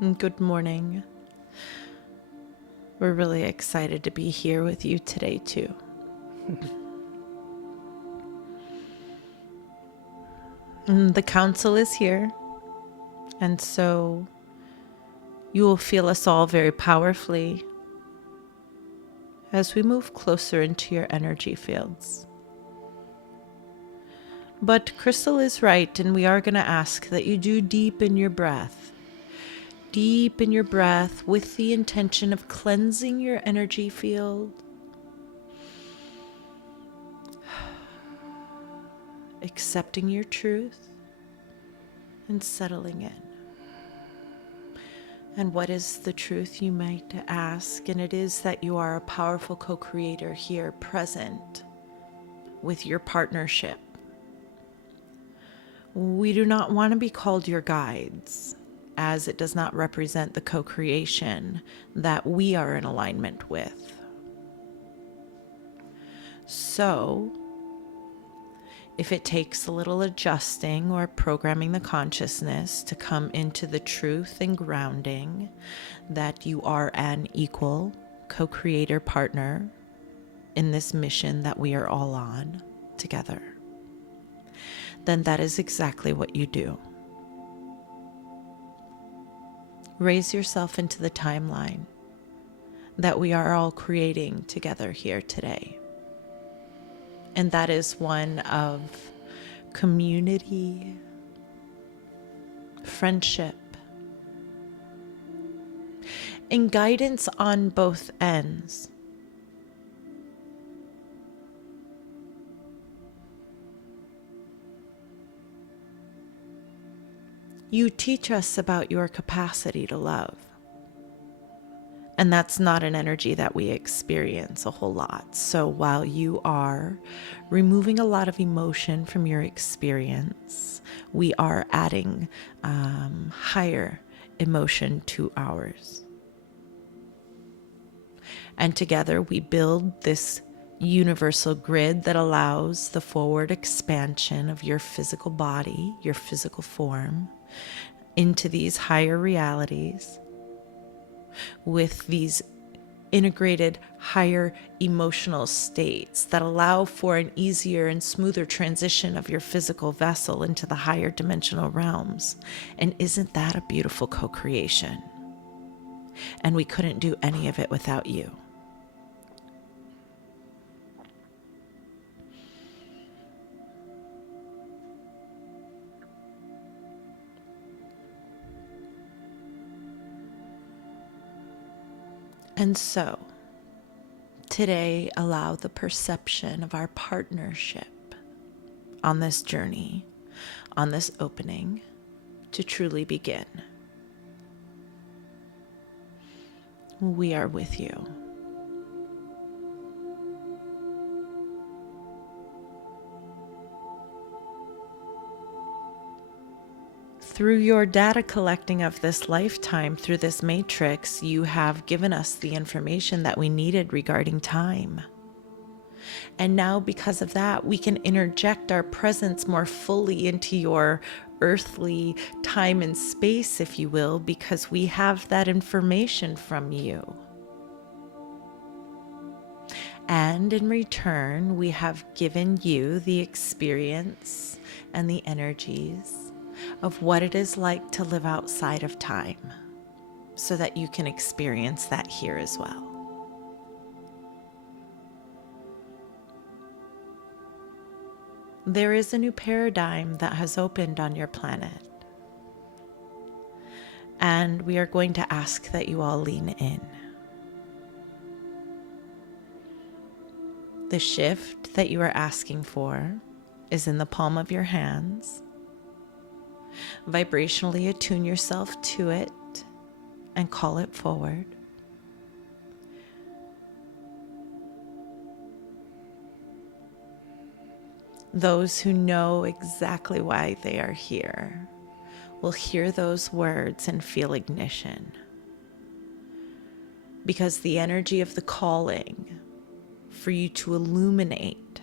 Good morning. We're really excited to be here with you today, too. The council is here, and so you will feel us all very powerfully as we move closer into your energy fields. But Crystal is right, and we are going to ask that you do deepen your breath. Deepen your breath with the intention of cleansing your energy field, accepting your truth, and settling in. And what is the truth, you might ask? And it is that you are a powerful co-creator here, present with your partnership. We do not want to be called your guides, as it does not represent the co-creation that we are in alignment with. So, if it takes a little adjusting or programming the consciousness to come into the truth and grounding that you are an equal co-creator partner in this mission that we are all on together, then that is exactly what you do. Raise yourself into the timeline that we are all creating together here today. And that is one of community, friendship, and guidance on both ends. You teach us about your capacity to love. And that's not an energy that we experience a whole lot. So while you are removing a lot of emotion from your experience, we are adding higher emotion to ours. And together we build this universal grid that allows the forward expansion of your physical body, your physical form, into these higher realities, with these integrated higher emotional states that allow for an easier and smoother transition of your physical vessel into the higher dimensional realms. And isn't that a beautiful co-creation? And we couldn't do any of it without you. And so, today, allow the perception of our partnership on this journey, on this opening, to truly begin. We are with you. Through your data collecting of this lifetime, through this matrix, you have given us the information that we needed regarding time. And now, because of that, we can interject our presence more fully into your earthly time and space, if you will, because we have that information from you. And in return, we have given you the experience and the energies of what it is like to live outside of time, so that you can experience that here as well. There is a new paradigm that has opened on your planet, and we are going to ask that you all lean in. The shift that you are asking for is in the palm of your hands. Vibrationally attune yourself to it and call it forward. Those who know exactly why they are here will hear those words and feel ignition, because the energy of the calling for you to illuminate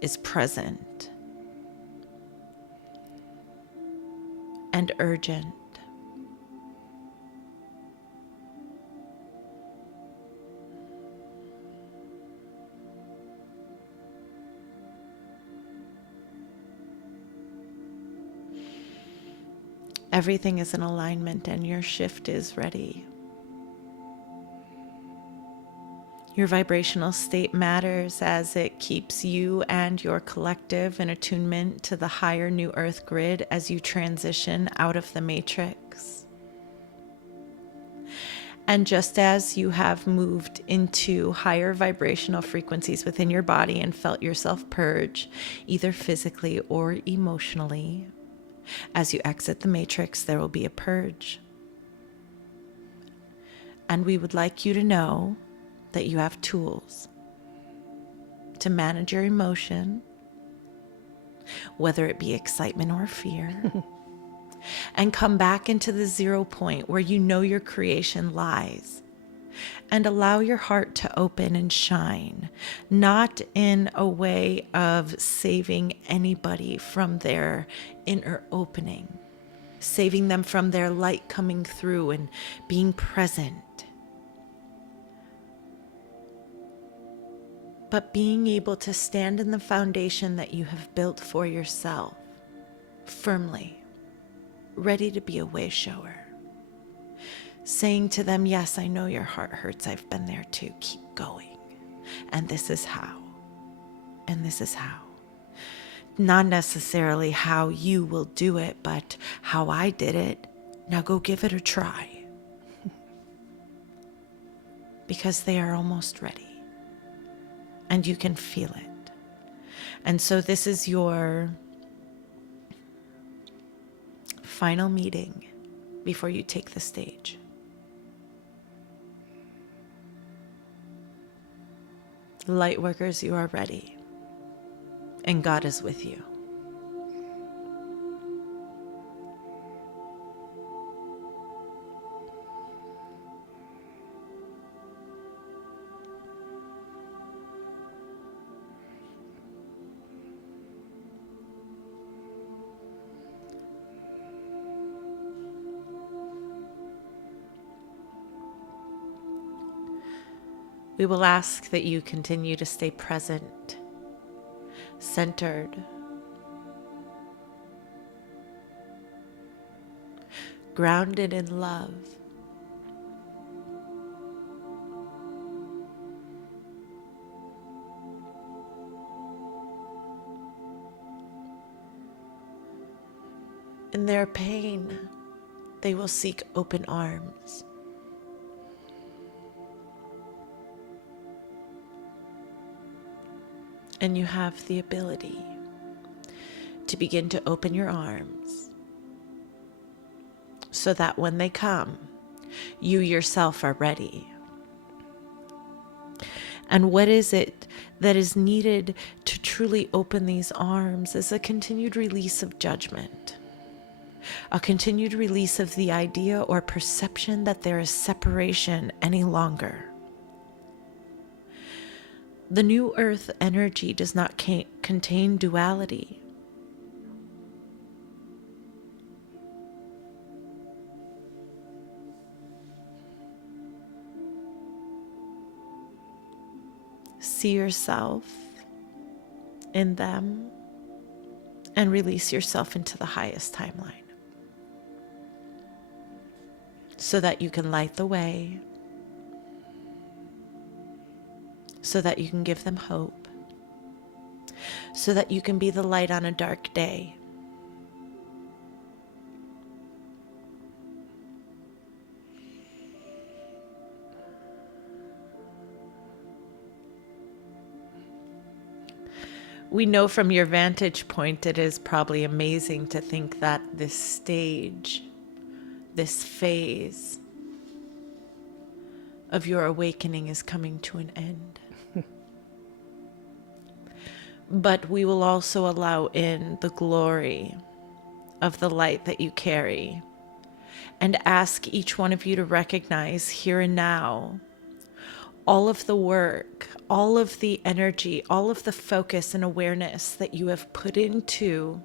is present and urgent everything is in alignment and your shift is ready. Your vibrational state matters as it keeps you and your collective in attunement to the higher new earth grid as you transition out of the matrix. And just as you have moved into higher vibrational frequencies within your body and felt yourself purge, either physically or emotionally, as you exit the matrix, there will be a purge. And we would like you to know that you have tools to manage your emotion, whether it be excitement or fear, and come back into the 0 point where you know your creation lies, and allow your heart to open and shine, not in a way of saving anybody from their inner opening, saving them from their light coming through and being present, but being able to stand in the foundation that you have built for yourself, firmly, ready to be a wayshower. Saying to them, yes, I know your heart hurts. I've been there too. Keep going. And this is how. And this is how. Not necessarily how you will do it, but how I did it. Now go give it a try. Because they are almost ready. And you can feel it. And so this is your final meeting before you take the stage. Lightworkers, you are ready. And God is with you. We will ask that you continue to stay present, centered, grounded in love. In their pain, they will seek open arms. And you have the ability to begin to open your arms so that when they come, you yourself are ready. And what is it that is needed to truly open these arms is a continued release of judgment, a continued release of the idea or perception that there is separation any longer. The new earth energy does not contain duality. See yourself in them and release yourself into the highest timeline so that you can light the way, so that you can give them hope, so that you can be the light on a dark day. We know from your vantage point, it is probably amazing to think that this stage, this phase of your awakening is coming to an end. But we will also allow in the glory of the light that you carry and ask each one of you to recognize here and now all of the work, all of the energy, all of the focus and awareness that you have put into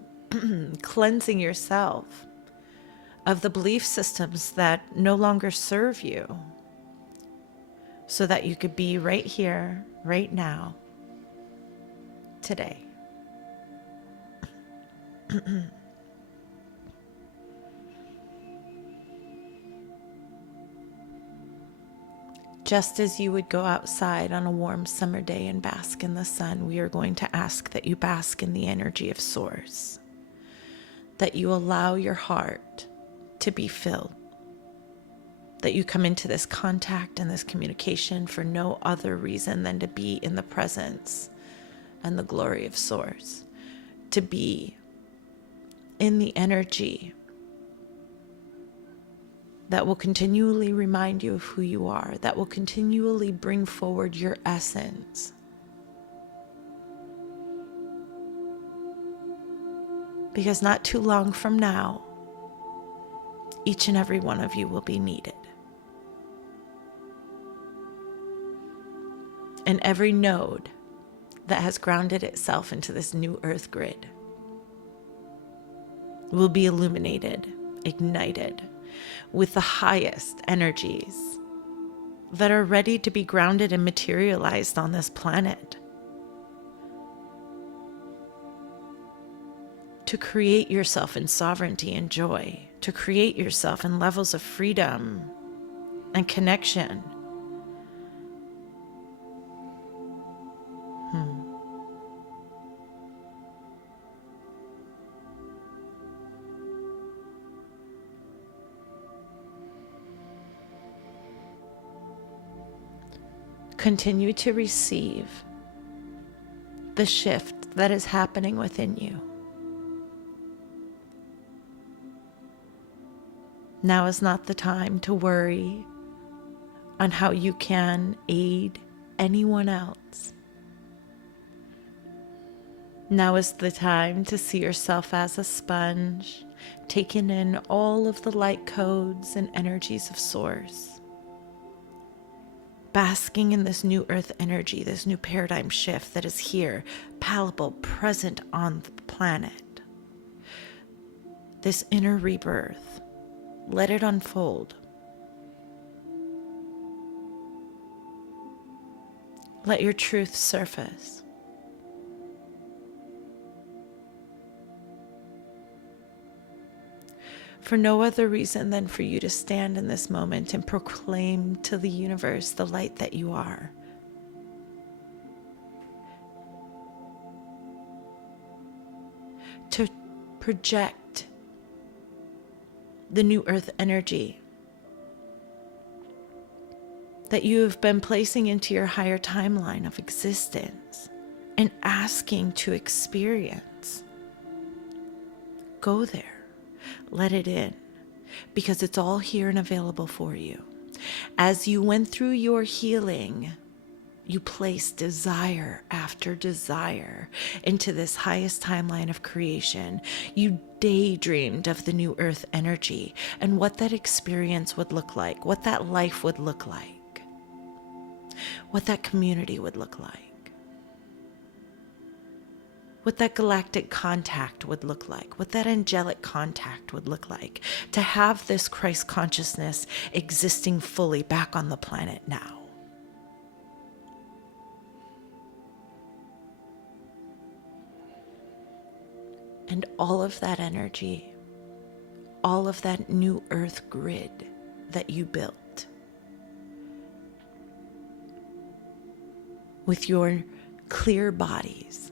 cleansing yourself of the belief systems that no longer serve you, so that you could be right here, right now, today. Just as you would go outside on a warm summer day and bask in the sun, we are going to ask that you bask in the energy of Source, that you allow your heart to be filled, that you come into this contact and this communication for no other reason than to be in the presence and the glory of Source, to be in the energy that will continually remind you of who you are, that will continually bring forward your essence. Because not too long from now, each and every one of you will be needed. And every node that has grounded itself into this new earth grid will be illuminated, ignited with the highest energies that are ready to be grounded and materialized on this planet, to create yourself in sovereignty and joy, to create yourself in levels of freedom and connection. Continue to receive the shift that is happening within you. Now is not the time to worry on how you can aid anyone else. Now is the time to see yourself as a sponge, taking in all of the light codes and energies of Source, basking in this new earth energy, this new paradigm shift that is here, palpable, present on the planet. This inner rebirth, let it unfold. Let your truth surface. For no other reason than for you to stand in this moment and proclaim to the universe the light that you are. To project the new earth energy that you have been placing into your higher timeline of existence and asking to experience. Go there. Let it in, because it's all here and available for you. As you went through your healing, you placed desire after desire into this highest timeline of creation. You daydreamed of the new earth energy and what that experience would look like, what that life would look like, what that community would look like, what that galactic contact would look like, what that angelic contact would look like, to have this Christ consciousness existing fully back on the planet now. And all of that energy, all of that new earth grid that you built, with your clear bodies,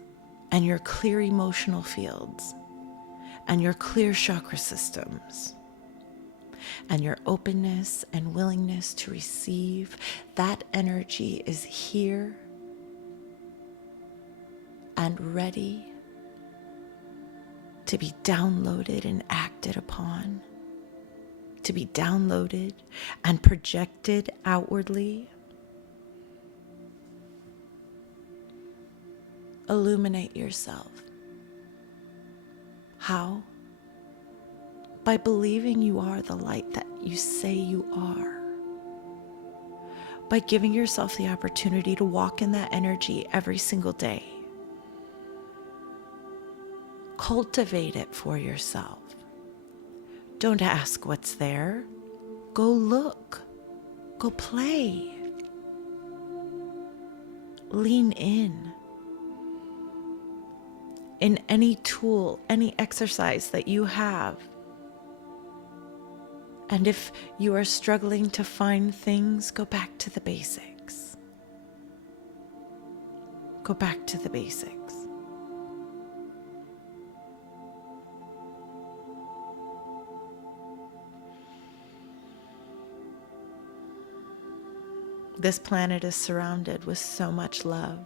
and your clear emotional fields, and your clear chakra systems, and your openness and willingness to receive, that energy is here and ready to be downloaded and acted upon, to be downloaded and projected outwardly. Illuminate yourself. How? By believing you are the light that you say you are. By giving yourself the opportunity to walk in that energy every single day. Cultivate it for yourself. Don't ask what's there. Go look. Go play. Lean in any tool, any exercise that you have And if you are struggling to find things, go back to the basics. Go back to the basics. This planet is surrounded with so much love,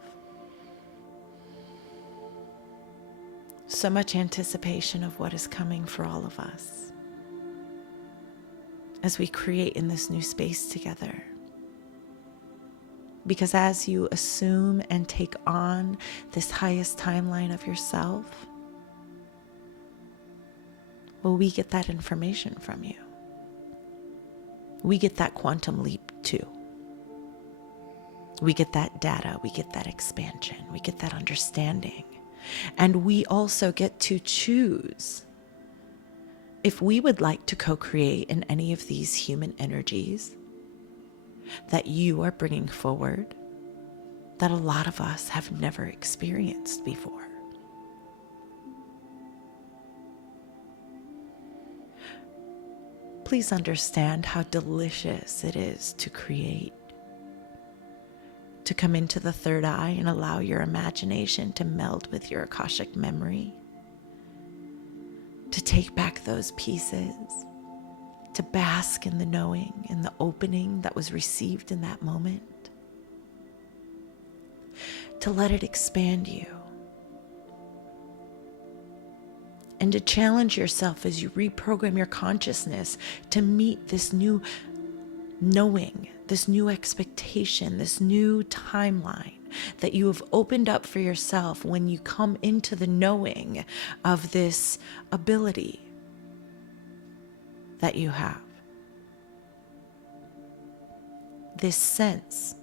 so much anticipation of what is coming for all of us as we create in this new space together. Because as you assume and take on this highest timeline of yourself, well, we get that information from you. We get that quantum leap too. We get that data, we get that expansion, we get that understanding. And we also get to choose if we would like to co-create in any of these human energies that you are bringing forward that a lot of us have never experienced before. Please understand how delicious it is to create, to come into the third eye and allow your imagination to meld with your Akashic memory, to take back those pieces, to bask in the knowing and the opening that was received in that moment, to let it expand you, and to challenge yourself as you reprogram your consciousness to meet this new knowing, this new expectation, this new timeline that you have opened up for yourself when you come into the knowing of this ability that you have. This sense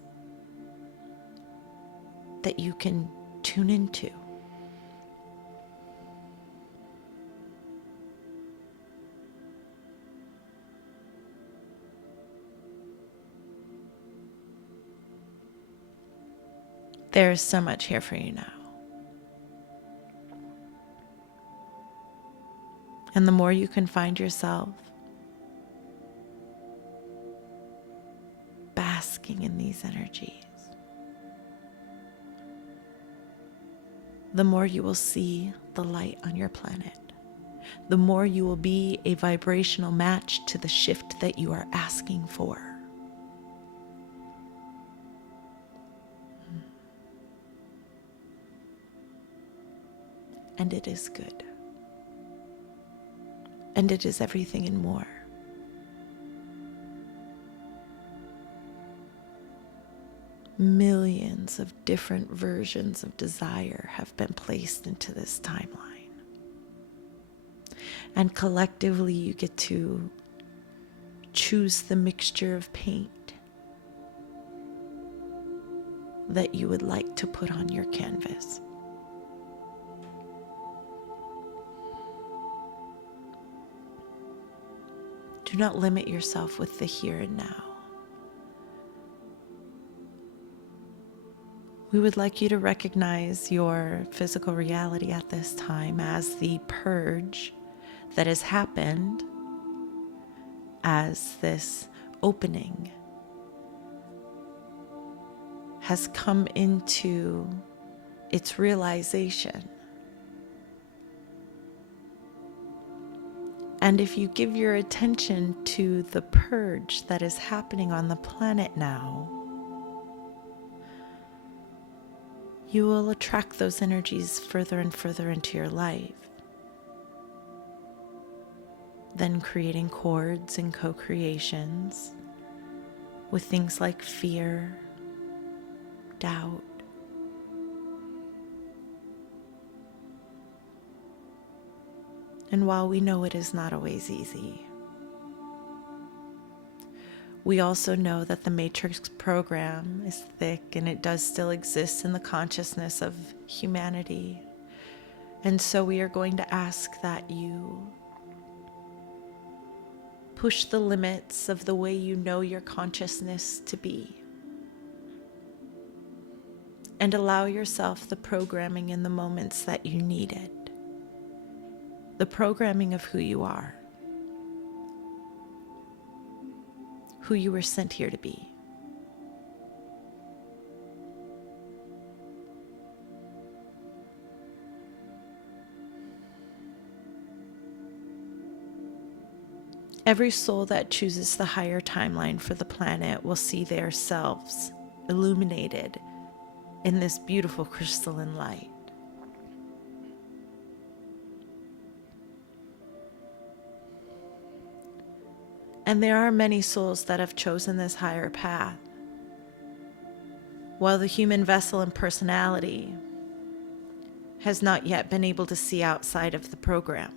that you can tune into. There is so much here for you now. And the more you can find yourself basking in these energies, the more you will see the light on your planet. The more you will be a vibrational match to the shift that you are asking for. And it is good. And it is everything and more. Millions of different versions of desire have been placed into this timeline. And collectively you get to choose the mixture of paint that you would like to put on your canvas. Do not limit yourself with the here and now. We would like you to recognize your physical reality at this time as the purge that has happened, as this opening has come into its realization. And if you give your attention to the purge that is happening on the planet now, you will attract those energies further and further into your life, then creating chords and co-creations with things like fear, doubt, and while we know it is not always easy, we also know that the Matrix program is thick and it does still exist in the consciousness of humanity. And so we are going to ask that you push the limits of the way you know your consciousness to be. And allow yourself the programming in the moments that you need it. The programming of who you are. who you were sent here to be. Every soul that chooses the higher timeline for the planet will see their selves illuminated in this beautiful crystalline light. And there are many souls that have chosen this higher path, while the human vessel and personality has not yet been able to see outside of the program.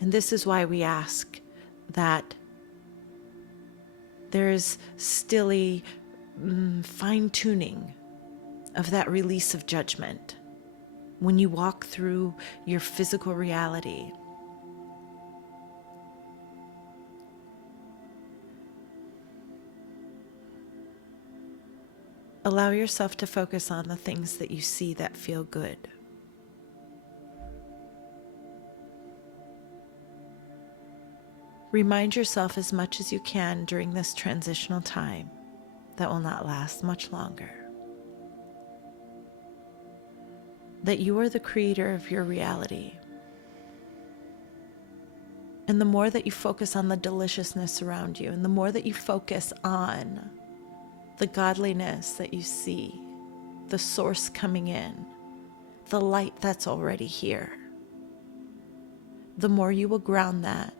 And this is why we ask that there is still a fine-tuning of that release of judgment when you walk through your physical reality. Allow yourself to focus on the things that you see that feel good. Remind yourself as much as you can during this transitional time that will not last much longer, that you are the creator of your reality. And the more that you focus on the deliciousness around you, and the more that you focus on the godliness that you see, the source coming in, the light that's already here, the more you will ground that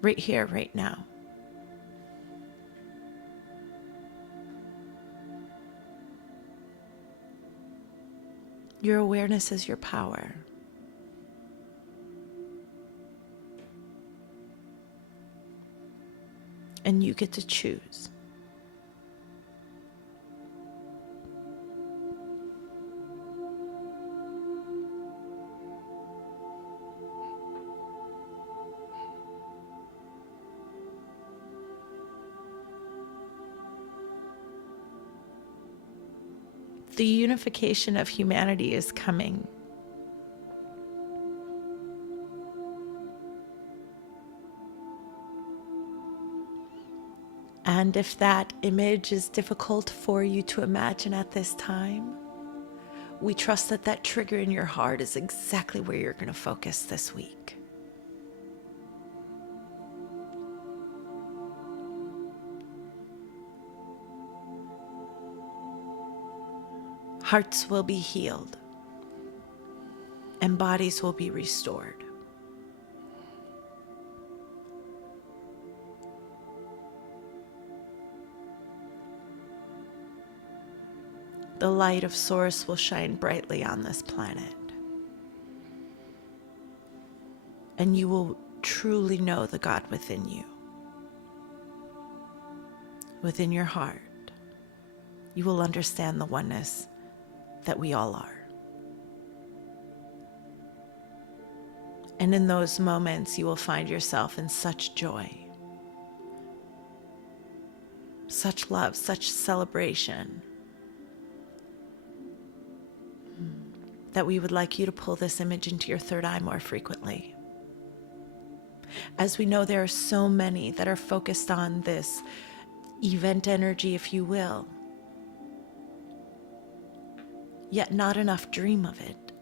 right here, right now. Your awareness is your power. And you get to choose. The unification of humanity is coming. And if that image is difficult for you to imagine at this time, we trust that that trigger in your heart is exactly where you're going to focus this week. Hearts will be healed and bodies will be restored. The light of Source will shine brightly on this planet. And you will truly know the God within you, within your heart. You will understand the oneness that we all are. And in those moments, you will find yourself in such joy, such love, such celebration, that we would like you to pull this image into your third eye more frequently. As we know, there are so many that are focused on this event energy, if you will, yet not enough dream of it,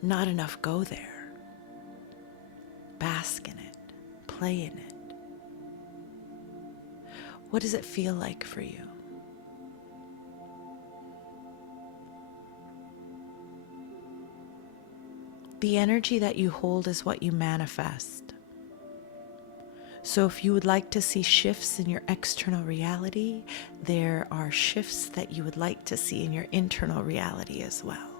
not enough go there, bask in it, play in it. What does it feel like for you? The energy that you hold is what you manifest. So if you would like to see shifts in your external reality, there are shifts that you would like to see in your internal reality as well.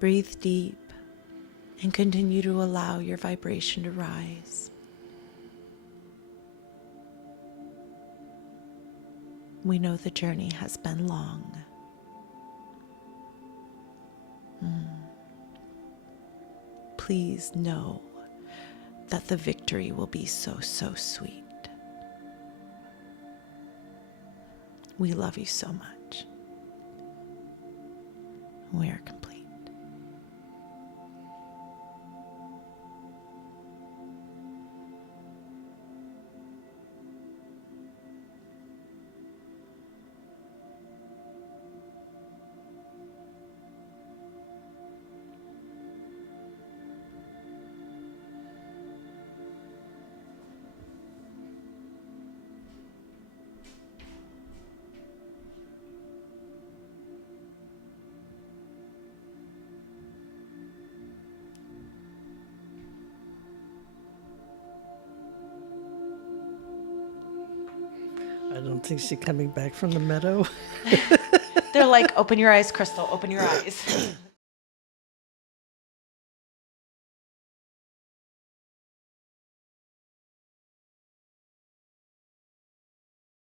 Breathe deep and continue to allow your vibration to rise. We know the journey has been long. Please know that the victory will be so, so sweet. We love you so much. We are complete. I don't think she's coming back from the meadow. They're like, open your eyes, Crystal, open your eyes.